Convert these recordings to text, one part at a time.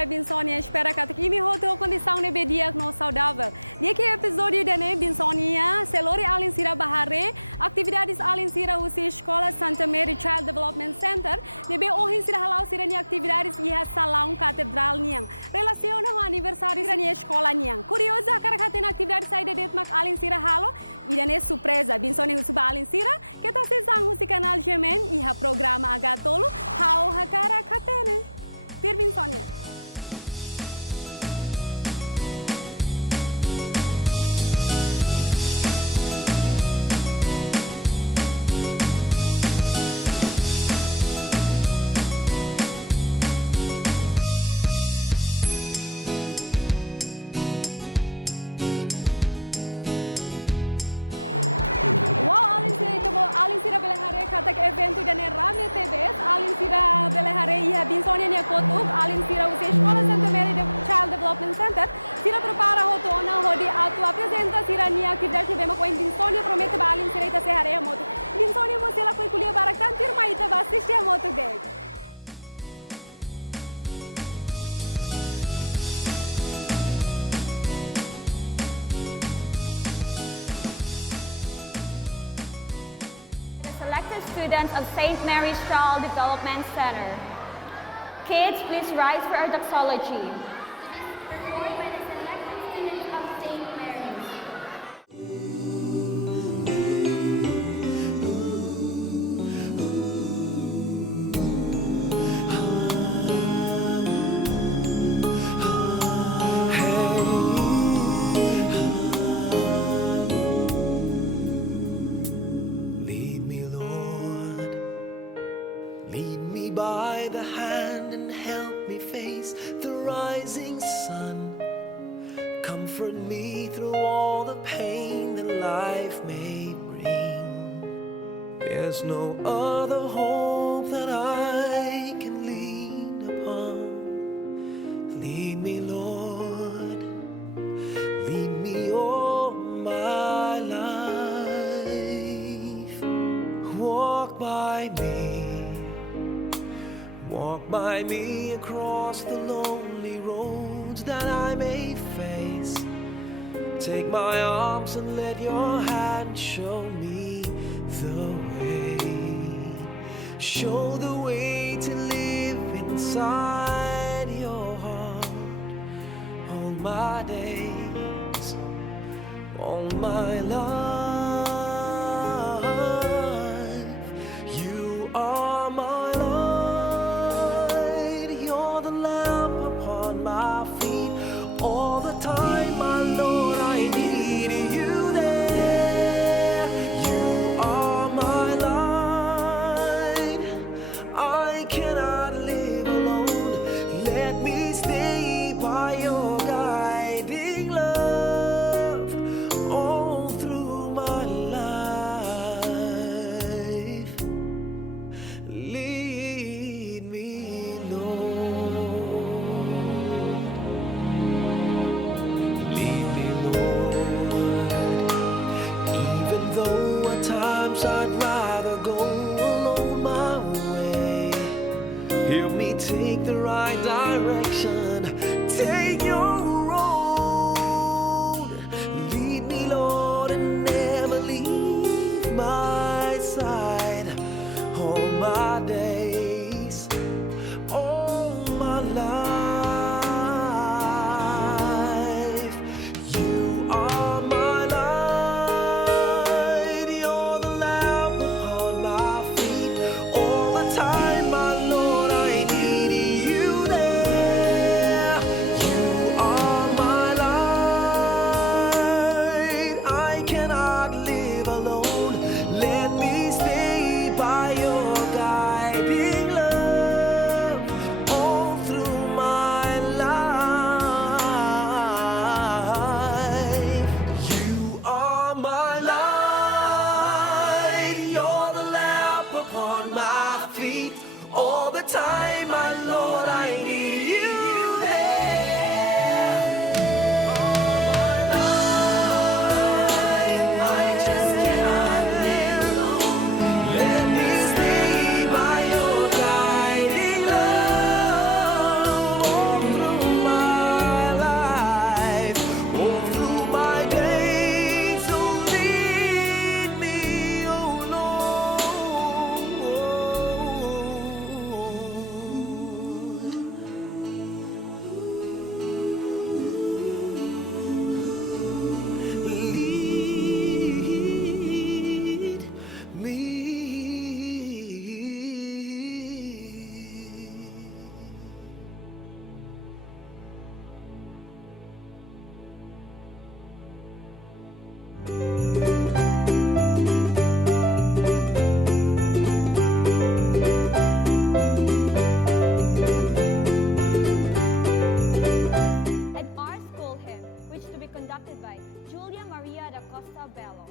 Olá, Binsonia. Espero que aqui outra condição de dia não saudável. Neste episódio de Binsonia, Selori Alin Sira Bahare, atividades Alin Sira Usi Escola Santa Mary Child Development Center, nebe Ohin Sira Halau Sira ni atividades ia salão catedral niang. Relaciona com aniversário Sira ni escola niang. Curiosa cara tem atividade saída de mak Alin Sira Halo. Irane surpresa, Binsonia Usuba Alin Sira, que tá se sang Usi canal Gemen, iha programa Agatolo, Hau Hakara Katene. Ter Binsonia. Alin Sira Belehare kata ke evento dan rame TBS Alin Sira Belehare ia Binsonia ni kotuk Alin Sira Usi Escola Santa Mary Child Development Center Sira prepara hotona hodi atu apresenta Sira ni atividade que bema com Binsonia promete ba Alin Sira ita sehari a moto Binsonia mo sila koi kuliah barak tantir ma ita ba assiste a moto dele. Selected students of St. Mary's Child Development Center. Kids, please rise for our doxology. Performed by the selected students of St. Mary's. By the hand and help me face the rising sun. Comfort me through all the pain that life may bring. There's no other hope that I can lean upon. Lead me, Lord, lead me all my life. Walk by me. Walk by me across the lonely roads that I may face. Take my arms and let your hand show me the way. Show the way to live inside your heart. All my days, all my life. You are my all the time, my Lord, I need you there. You are my light. I cannot live alone. Let me stay by your guiding which to be conducted by Julia Maria da Costa Bello.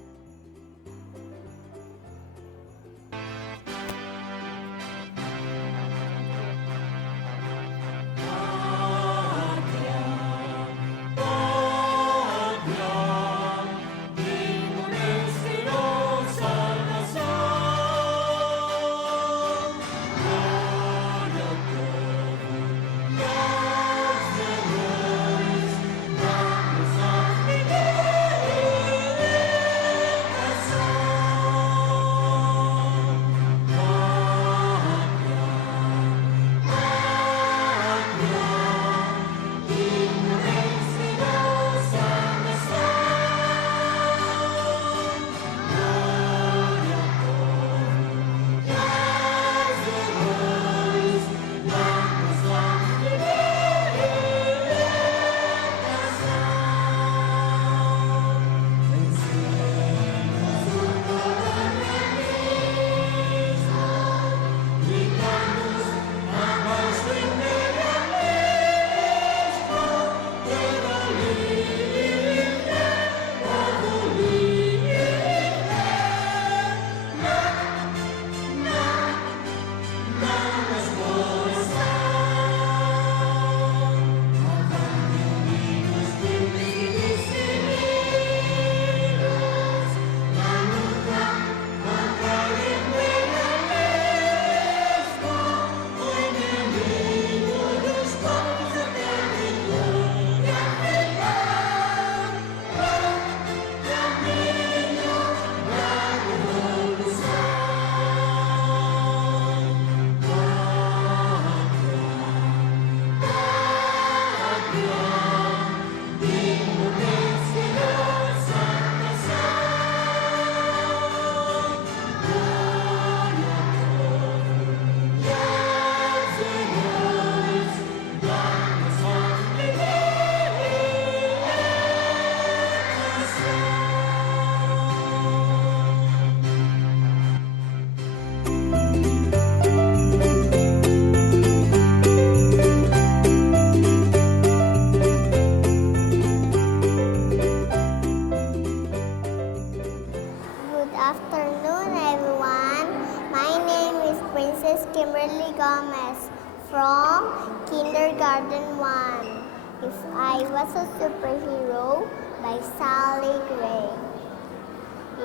Good afternoon, everyone. My name is Princess Kimberly Gomez from Kindergarten 1. If I Was a Superhero by Sally Gray.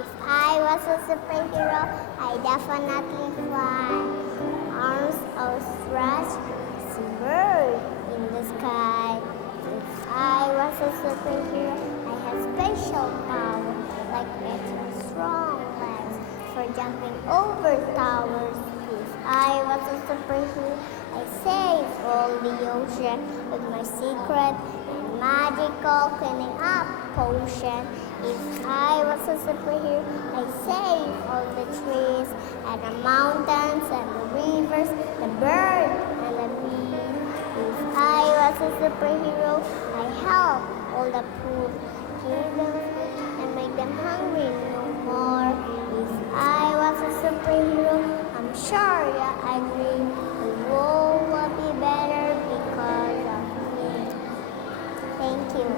If I was a superhero, I definitely fly. Arms outstretched, as a bird in the sky. If I was a superhero, I had special power, like extra strong legs for jumping over towers. If I was a superhero, I save all the ocean with my secret and magical cleaning up potion. If I was a superhero, I save all the trees and the mountains and the rivers, the birds and the bees. If I was a superhero, I help all the poor, give them food and make them hungry no more. If I was a superhero, I'm sure you agree, the world will be better because of me. Thank you.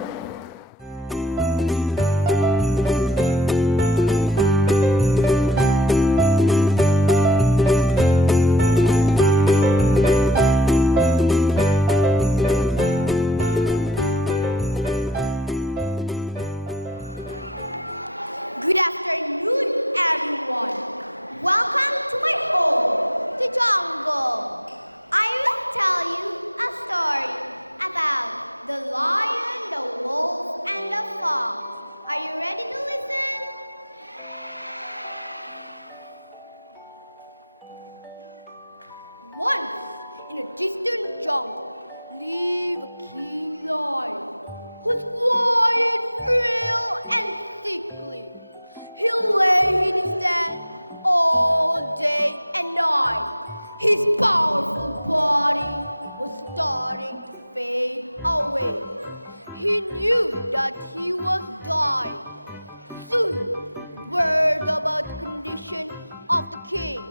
Good afternoon, everyone. Welcome to my home, the jungle. I will tell you a story about the lion, the wolf, and the fox. Are you ready to listen? Once, in a distant jungle, lived a king lion who's quiet, frail, and sickly. He lay in his den all day and night. His powerful body was starting to fade away. He knew that he was dying. Soon, word about the condition of the king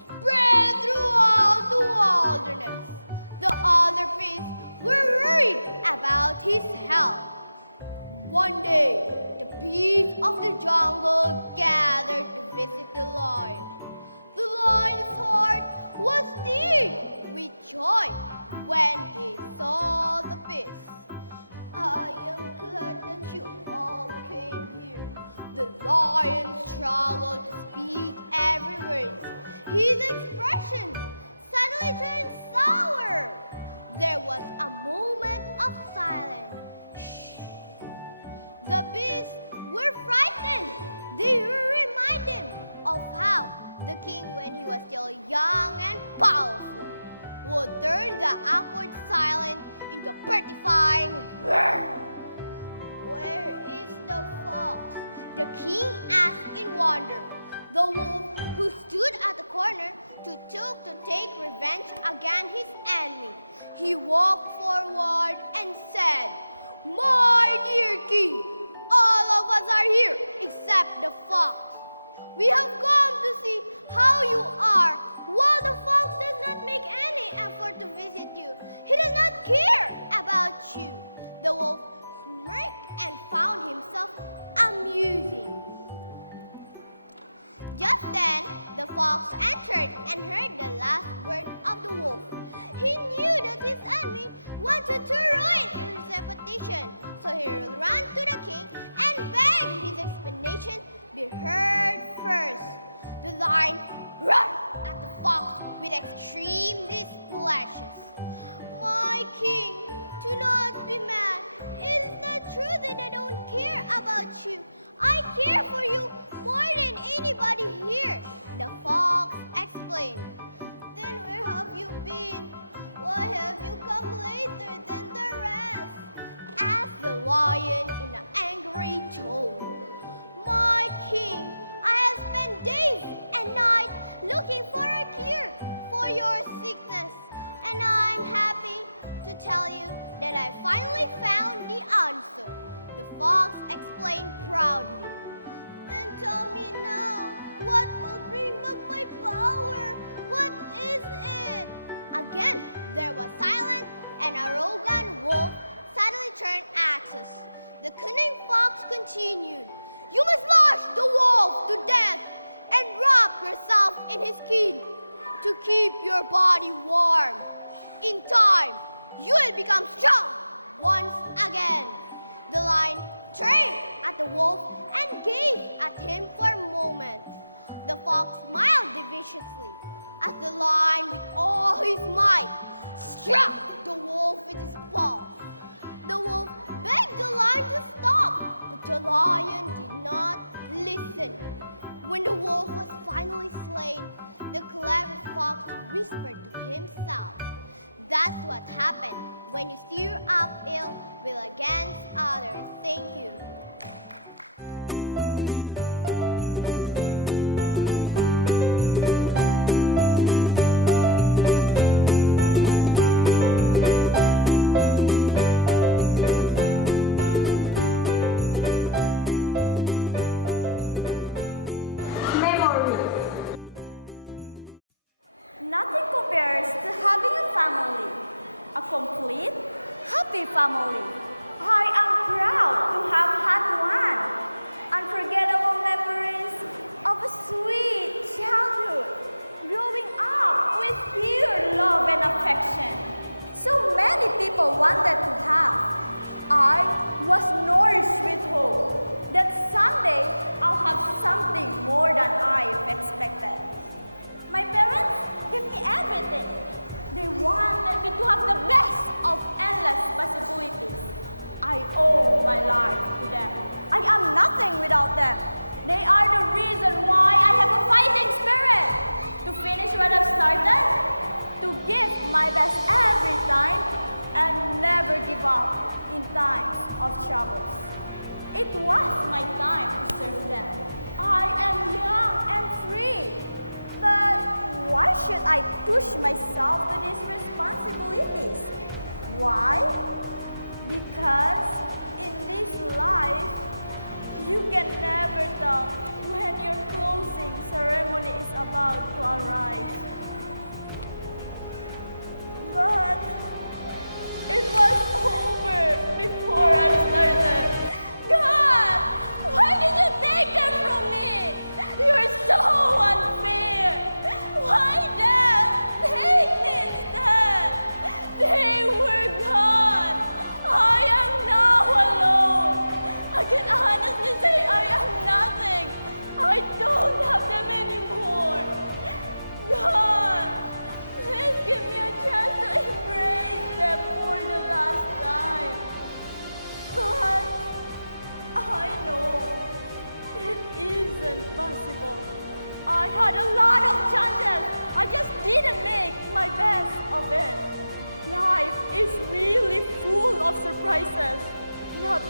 spread throughout the wilderness. The other beasts were worried about his health. One day, the beasts of the jungle gathered to visit the lion. The lion's heart was deep with joy when he saw the beasts. I am glad that you all came here. The lion struggled to speak every word. His expression suddenly turned sour. There was a moment of silence. Shh. The beasts were frightened. They reminded him of how the king, when he was still young and powerful, would turn the awkward silence into a petrifying roar. Where is the fox? The king asked in wonder. The wolf, who stood at the corner, took to take revenge against his enemy. He walked forward and said, "My dear king, all of us are here except the fox. We have come to see how you are, while the fox does not make any effort to visit you. He does not care about you." The wolf smirked and found himself amusing. Just then, the fox entered and heard the last word of the wolf. He knew that his enemy wanted to ruin his reputation, so he ran to the king and begged his explanation be heard first. The lion roared at the fox with extreme displeasure. "My king, do not be mad. It is not true that I don't care about you. I care for you more than anybody here," the fox explained. "Then where have you been? Why have you come later than the rest?" asked the lion in an angry tone. "My king, I have spent days and nights looking for a cure for your sickness, and I'm happy to tell you that I finally found the answer," the fox explained proudly. "Then tell me now, what will bring back my power? What is it?" Again, there was silence, and arrogant wolf suddenly turned axes. The cunning fox continued, "You must lash the wolf to death and wrap yourself in his skin to keep your body warm. In time, you will become strong once again." The lion turned at the wolf and gazed at him for a moment. The fox smiled deviously as the lion, with all his might, struck the wolf with his paws. The wolf begged the lion to stop, but the lion did not listen. When the wolf was finally slain, the clever fox whispered to himself, "That's what happened when you stir up ill will against others." Thank you. Nothing compares to having a family, a complete, happy family. I am proud to have had one. Unforgettable memories of a sweet childhood, growing up with pure love and affection. So many people wanted to have. I was nourished with hope that someday I'll have something more than I've expected. My parents gave me everything. They wanted me to have the best of endless possibilities. I owe my life to them. I am nothing without them. They are the reason why I have a fighting spirit to finish what I've started, to give my best every time, and never give up in times of troubles. It was my time to serve them. I am young and free. But why should I push myself to these responsibilities? Why? Because in this life, you can never tell when your closing ceremony is about to arrive. But it was over before I started.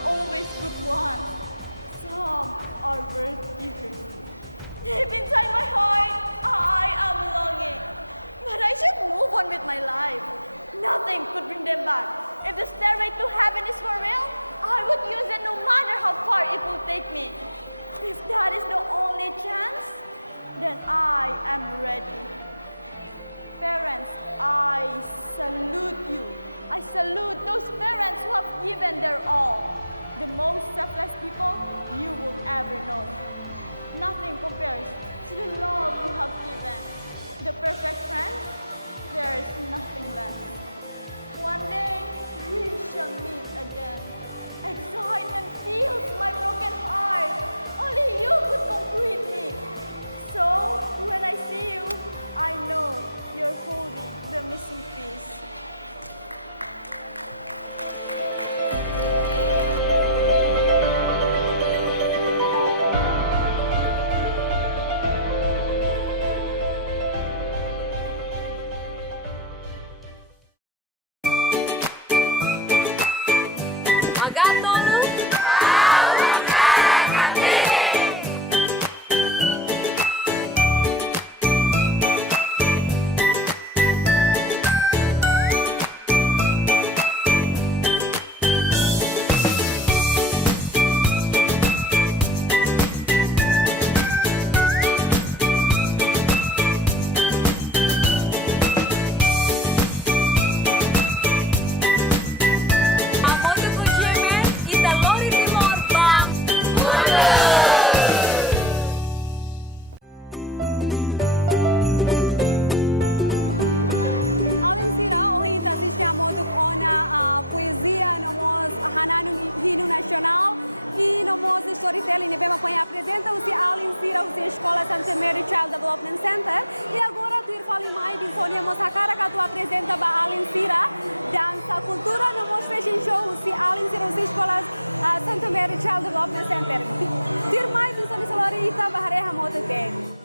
always good ones. Some are worth years. Deep inside my heart, I am longing. But I should move on with my life. Nothing could bring them back. If the stairway to heaven is for real, I would use it no matter how far it will take me. If that is the only chance, then I am ready. Parents, I salute you. I salute those parents who have given their all. The most selfless people you will ever know. Nothing compares to the love you have given. The perfect friends, there is nothing less. One day, we shall meet again. Excitement fills my broken heart. Only you could complete me. So, when I see you, I know you're holding the missing piece. Poesia nomos hananun hino nacional e nomos storytelling e bem apresenta o Alin Sira o Escola Santa Mary Child Development Center e agora tu ir fali mai din Sonia Mosakara que tu apresenta ba Alin Sira dança cultura nomos fashion show o Alin Sira o Escola Santa Mary Child Development Center tir mai din Sonia Solorita bahare hamoto te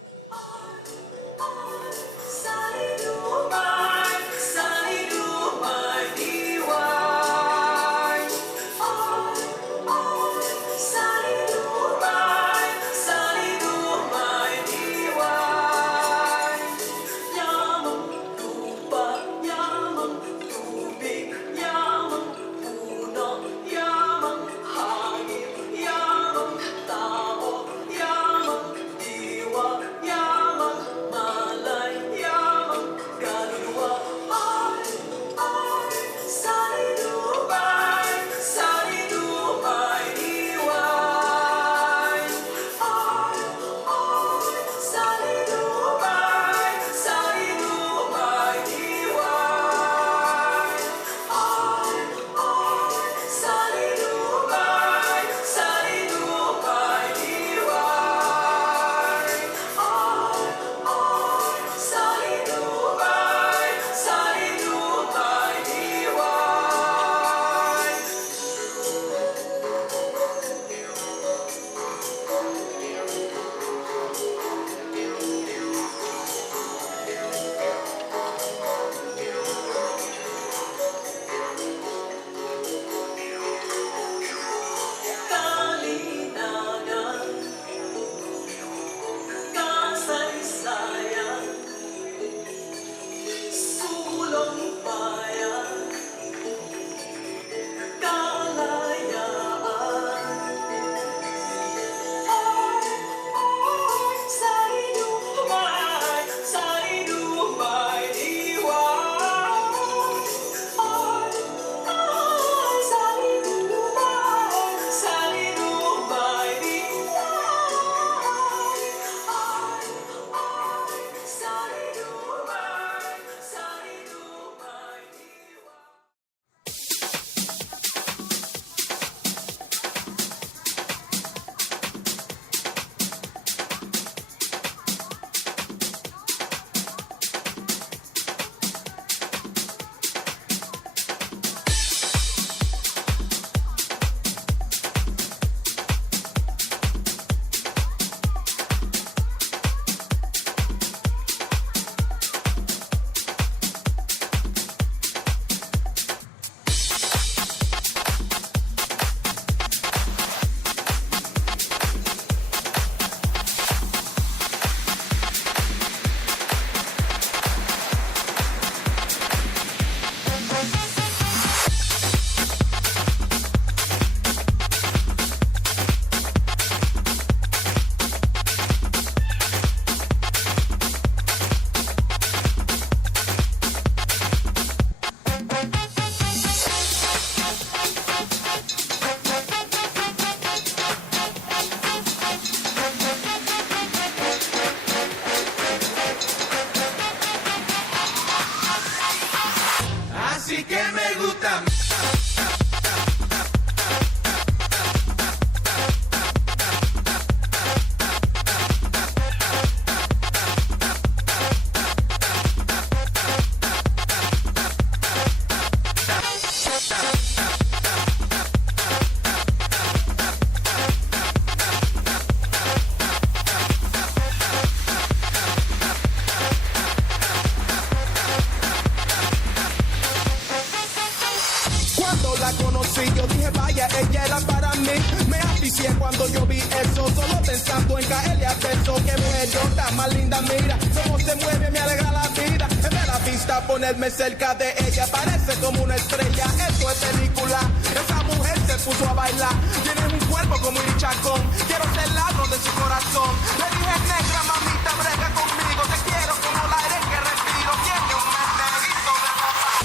cuando yo vi eso, solo pensando en caerle a beso. Que mujerota más linda, mira, cómo se mueve, me alegra la vida. Es de la vista ponerme cerca de ella, parece como una estrella, esto es película. Esa mujer se puso a bailar, tiene un cuerpo como un chacón, quiero ser ladro de su corazón. Le dije, negra, mamita, brega conmigo, te quiero como el aire que respiro, tiene un meteorito de papá.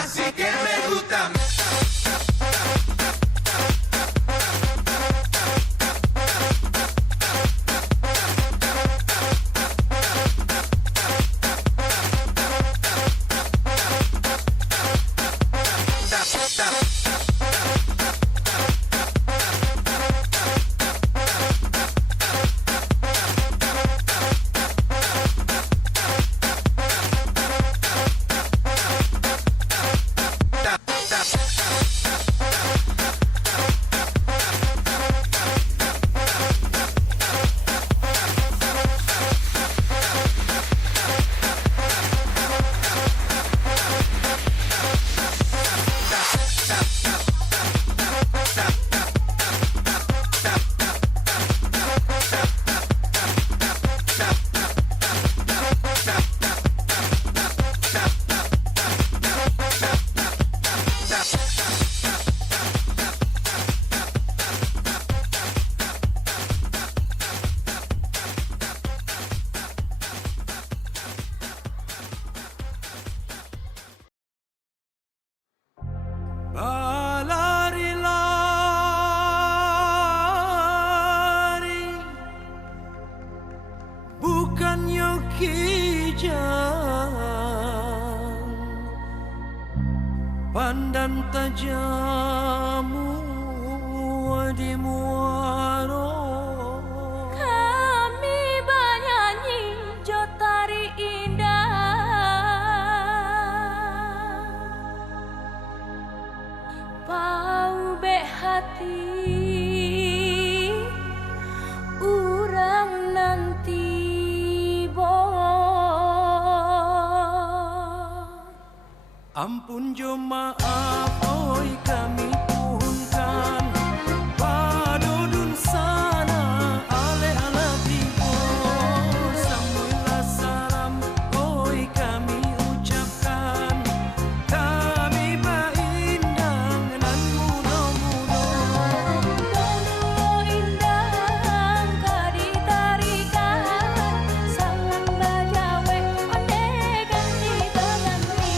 Así que me gusta. Pandan tajamu di muaro. Kami bernyanyi jotari indah, pau be hati urang nanti bo. Ampun jo maaf oi kami punkan padodun sana ale ala tibo samula salam oi kami ucapkan kami baindang nan mudo-mudo Indang kadi tarikan salam bajawe ande ganti balang ni.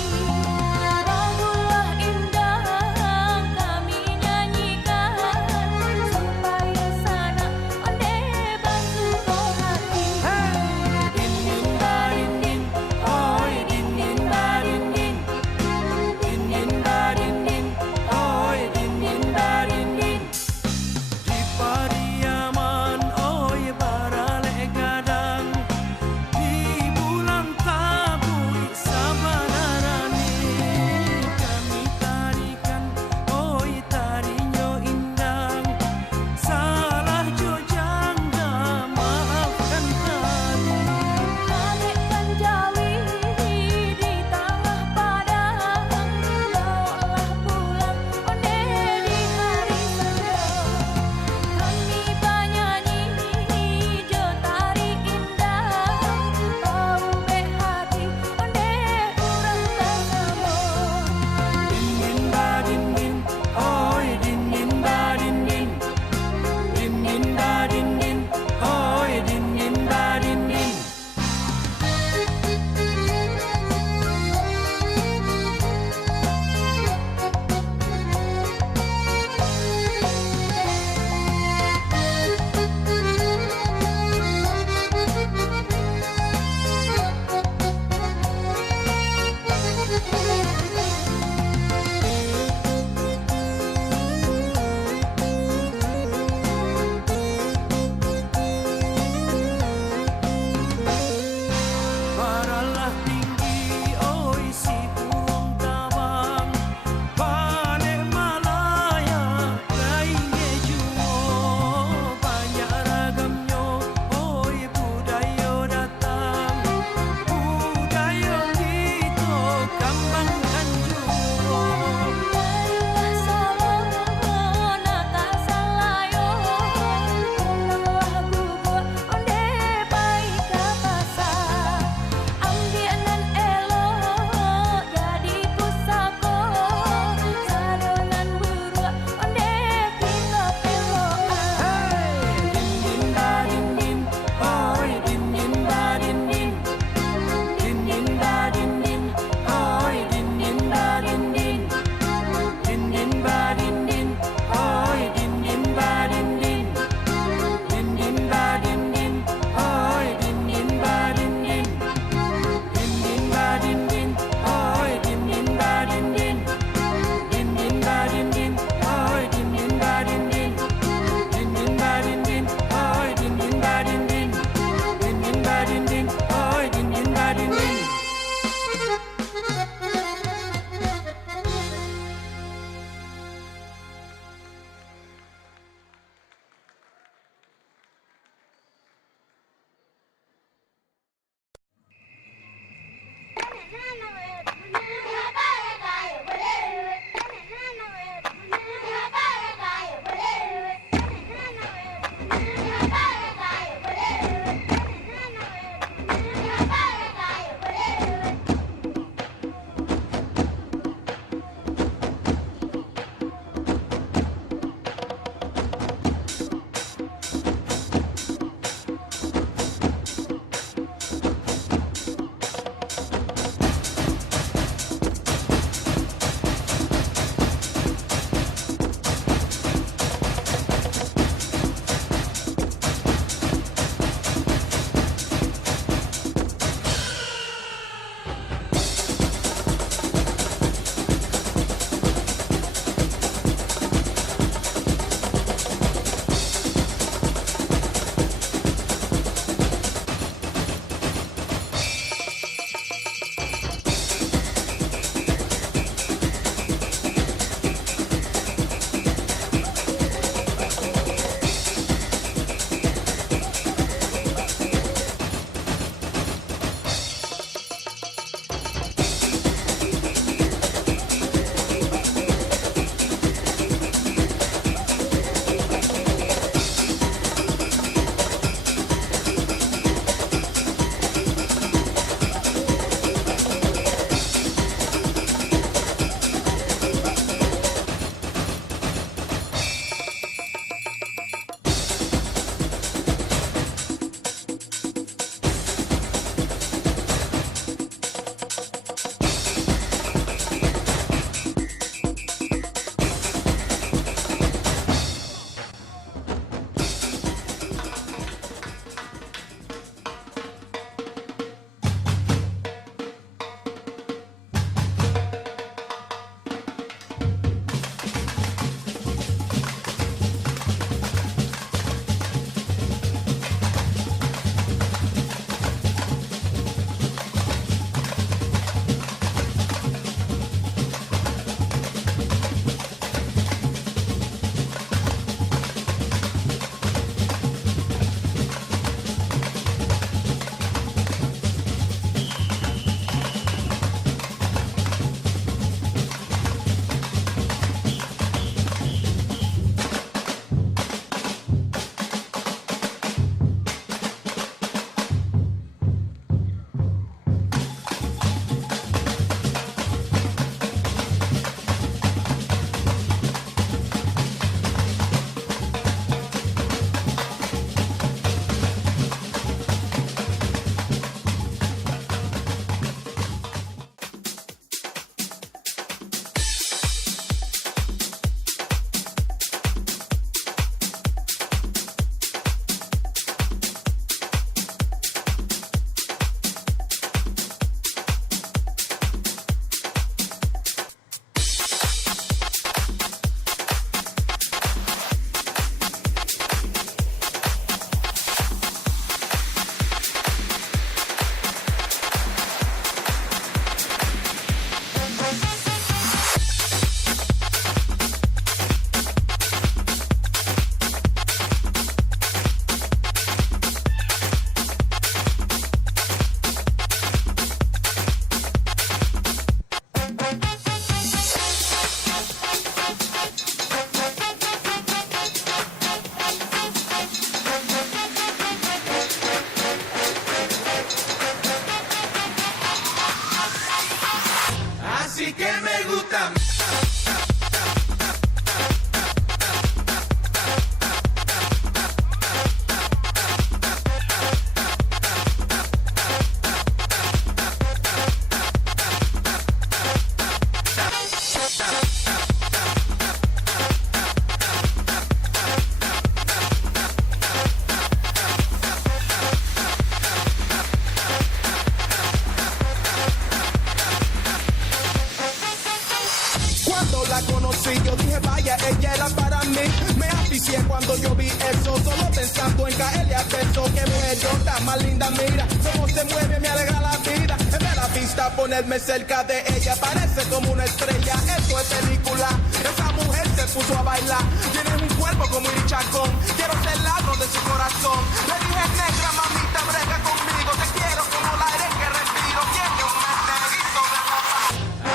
cuando yo vi eso, solo pensando en caerle a beso. Que mujer más linda, mira cómo se mueve, me alegra la vida. En ver la vista, ponerme cerca de ella, parece como una estrella, eso es película. Esa mujer se puso a bailar, tiene un cuerpo como un chacón, quiero ser lado de su corazón. Le dije, negra, mamita, brega conmigo, te quiero como el aire que respiro, tiene un meteorito de amor.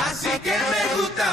Así que me gusta.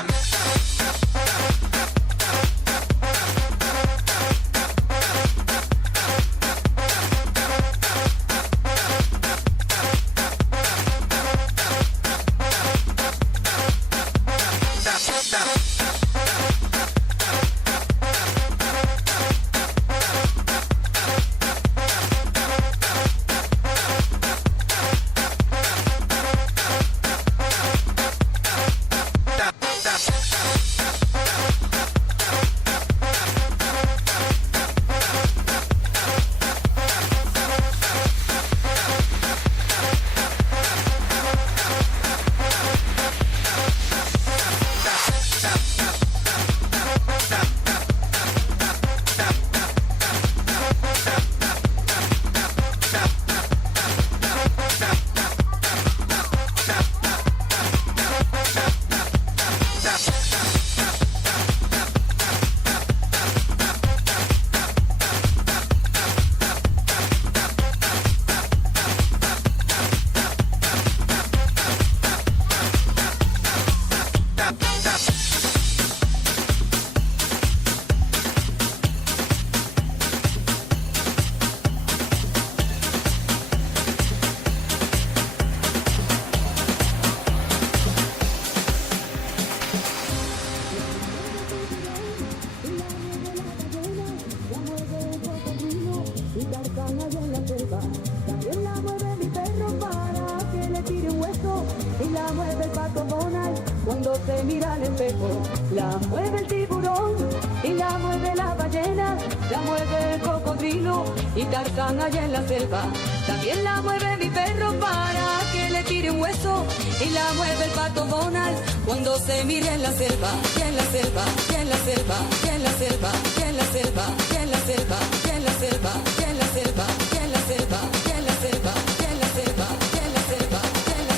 La mueve el tiburón y la mueve la ballena, la mueve el cocodrilo y Tarzán allá en la selva. También la mueve mi perro para que le tire un hueso y la mueve el pato Donald cuando se mira en la selva, y en la selva, y en la selva, y en la selva, y en la selva, y en la selva, y en la selva, y en la selva, y en la selva, y en la selva, y en la selva, y en la selva, y en la selva, y en la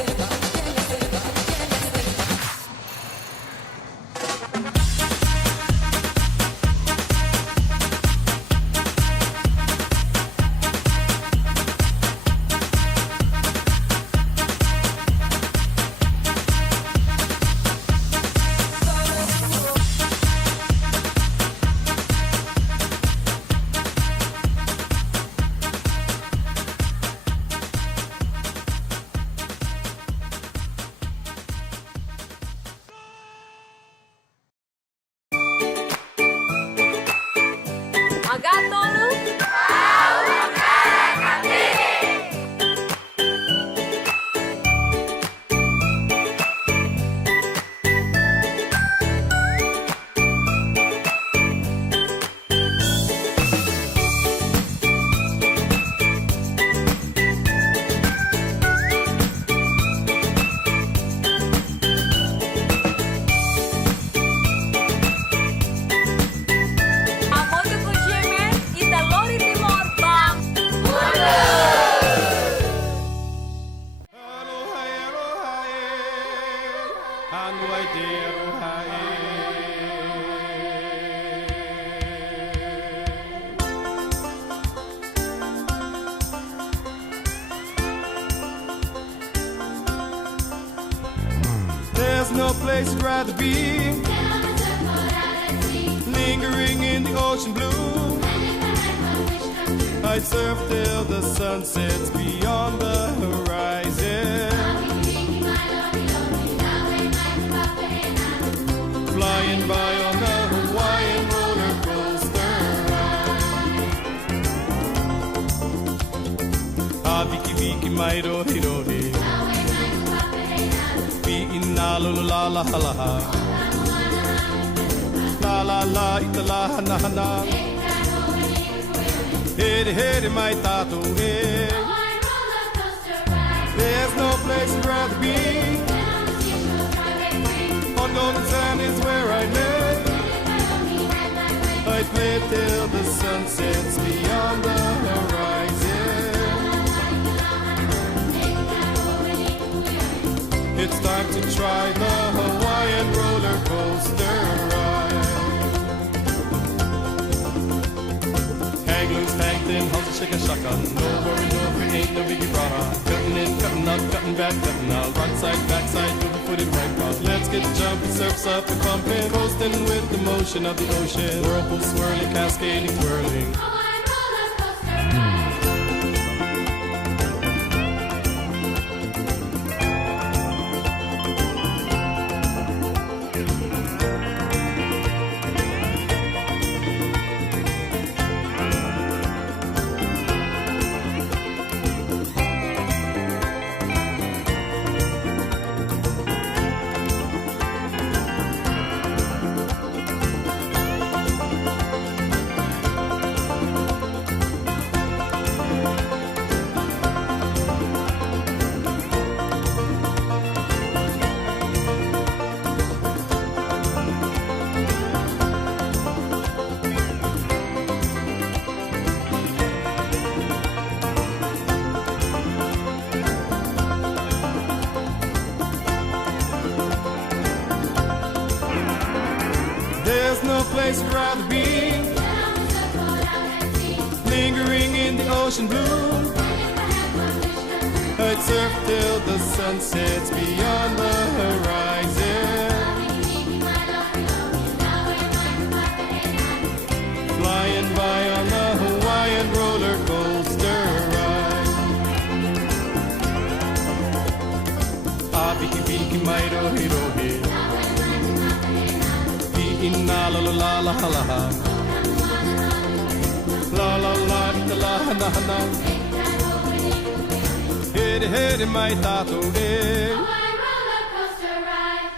selva, y en la selva. There's no place I'd rather be Than on a tugboat out at sea. lingering in the ocean blue. And if I had one wish come true, I'd surf till the sun sets beyond the horizon. Flying by on the Hawaiian roller coaster ride. Aviki viki mai rohi rohi. Beating la la la la la la la. La la la ita la hana hana. Hede hede mai tatu e. There's no place I'd rather be. On Golden Sand is where I live. I'd play away till the sun sets beyond the horizon. It's time to try the Hawaiian roller coaster ride. Hang loose, hang thin, hustle, shake a shaka. Over and over, ain't no biggie problem. Cutting in, cutting out, cutting back, cutting out. Right side, back side, boogie footed, ramp up. Let's get jumping, surfs up and bumping, coasting with the motion of the ocean. Whirlpool swirling, cascading, twirling. Hawaiian roller coaster ride. There's no place I'd rather be, lingering in the ocean blue. I'd surf till the sun sets beyond the horizon. Flying by on the Hawaiian roller coaster ride. Piki piki mai rohi rohi. La la la la la la la. La la la la la la la. Hede hede mai tatu de. Hawaiian roller coaster ride.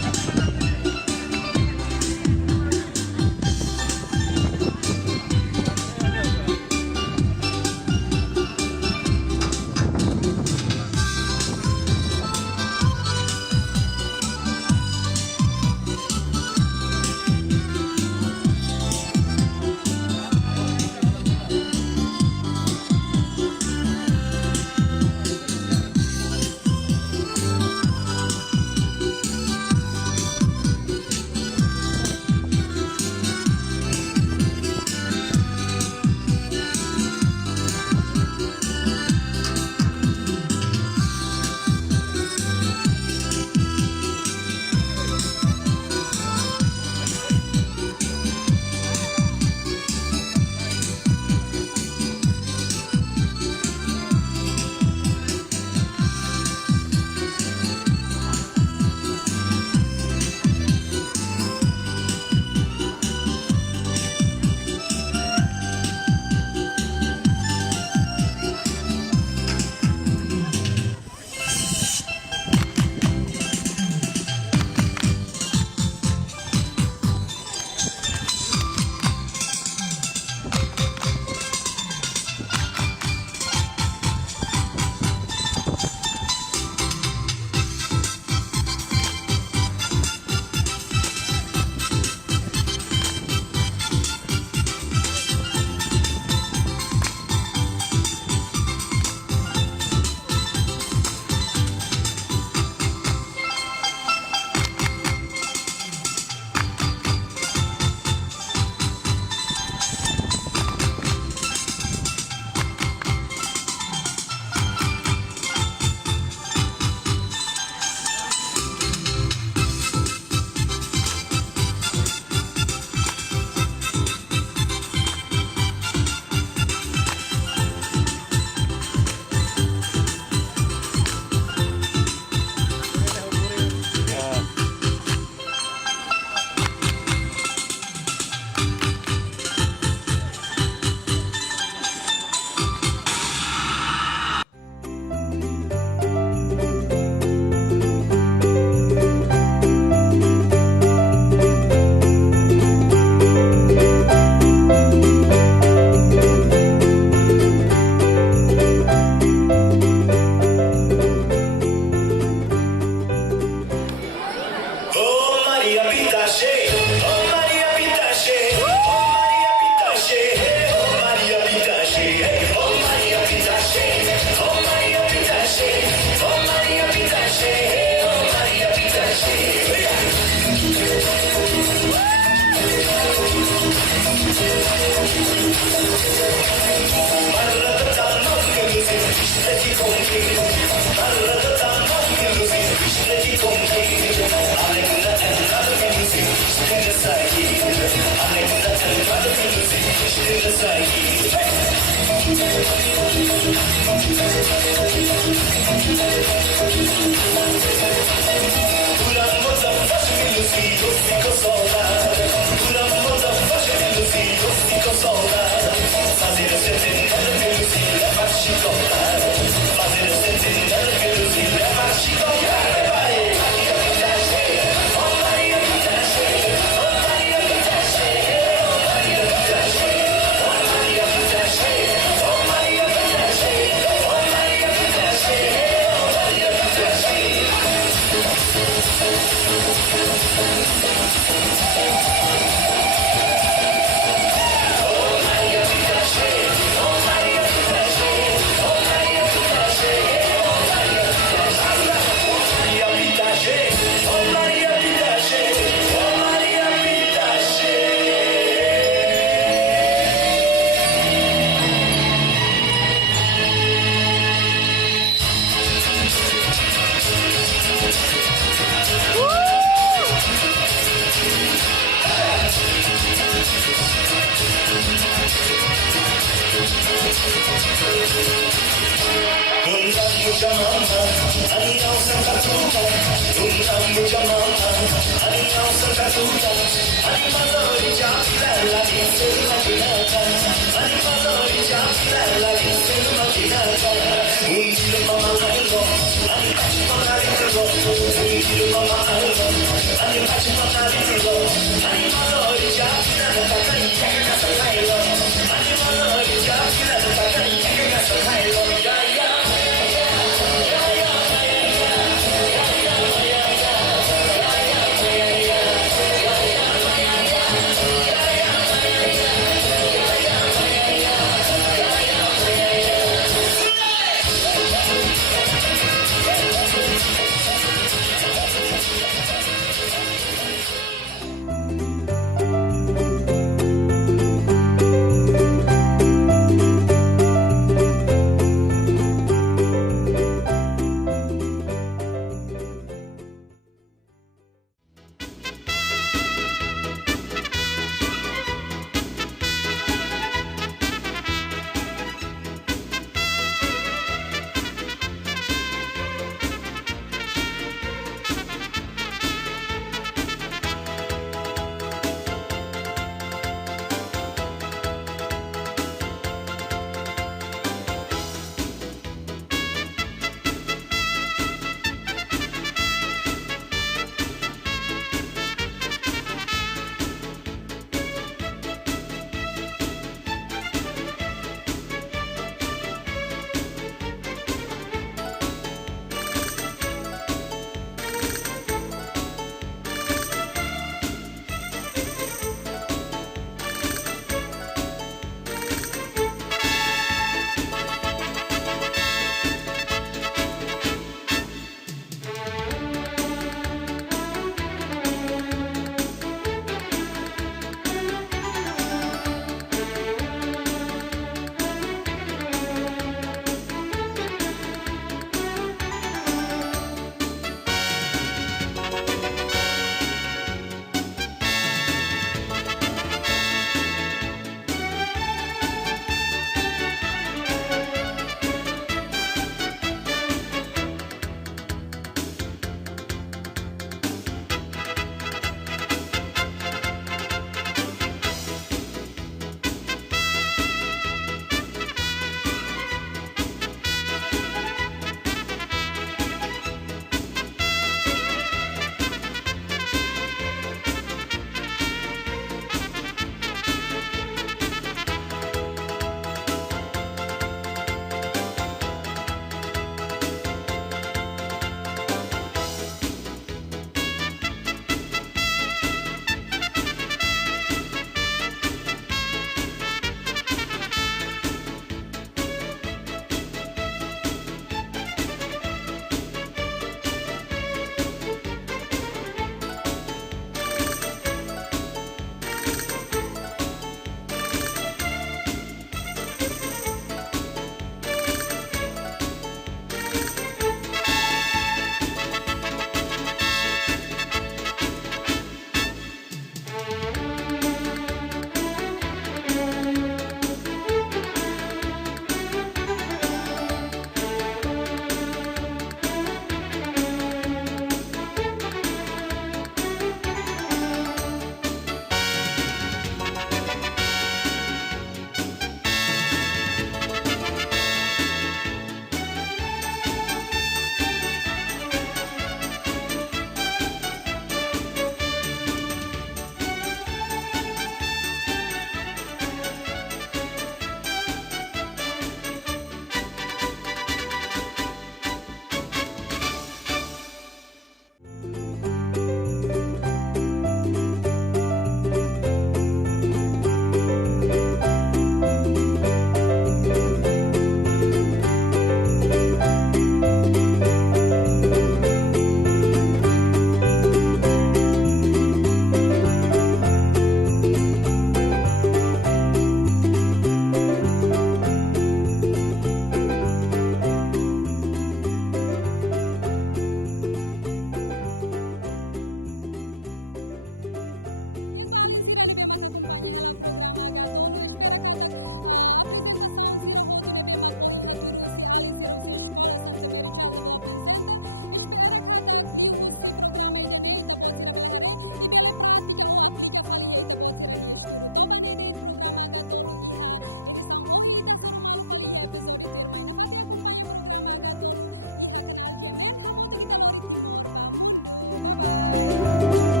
Alin Sira nebe mak acompanha ela programa Agatolo. Espera kata apresentação Sira Roto nebe mak ohin haturu si Alin Sira si Escola Santa Mary Child Development Center. Espera kata liu si programa idene ita bot Sira belahare e bele prática ou aplica fali ita bot Sira ni estudo. Toba nede programa Agatolo iha edição ohi ita sorumalu fali episódio tu irmã. Na fati acompanha programa Agatolo iha canal Gemen hamoto kita lori Timor ba mundo. Bye bye.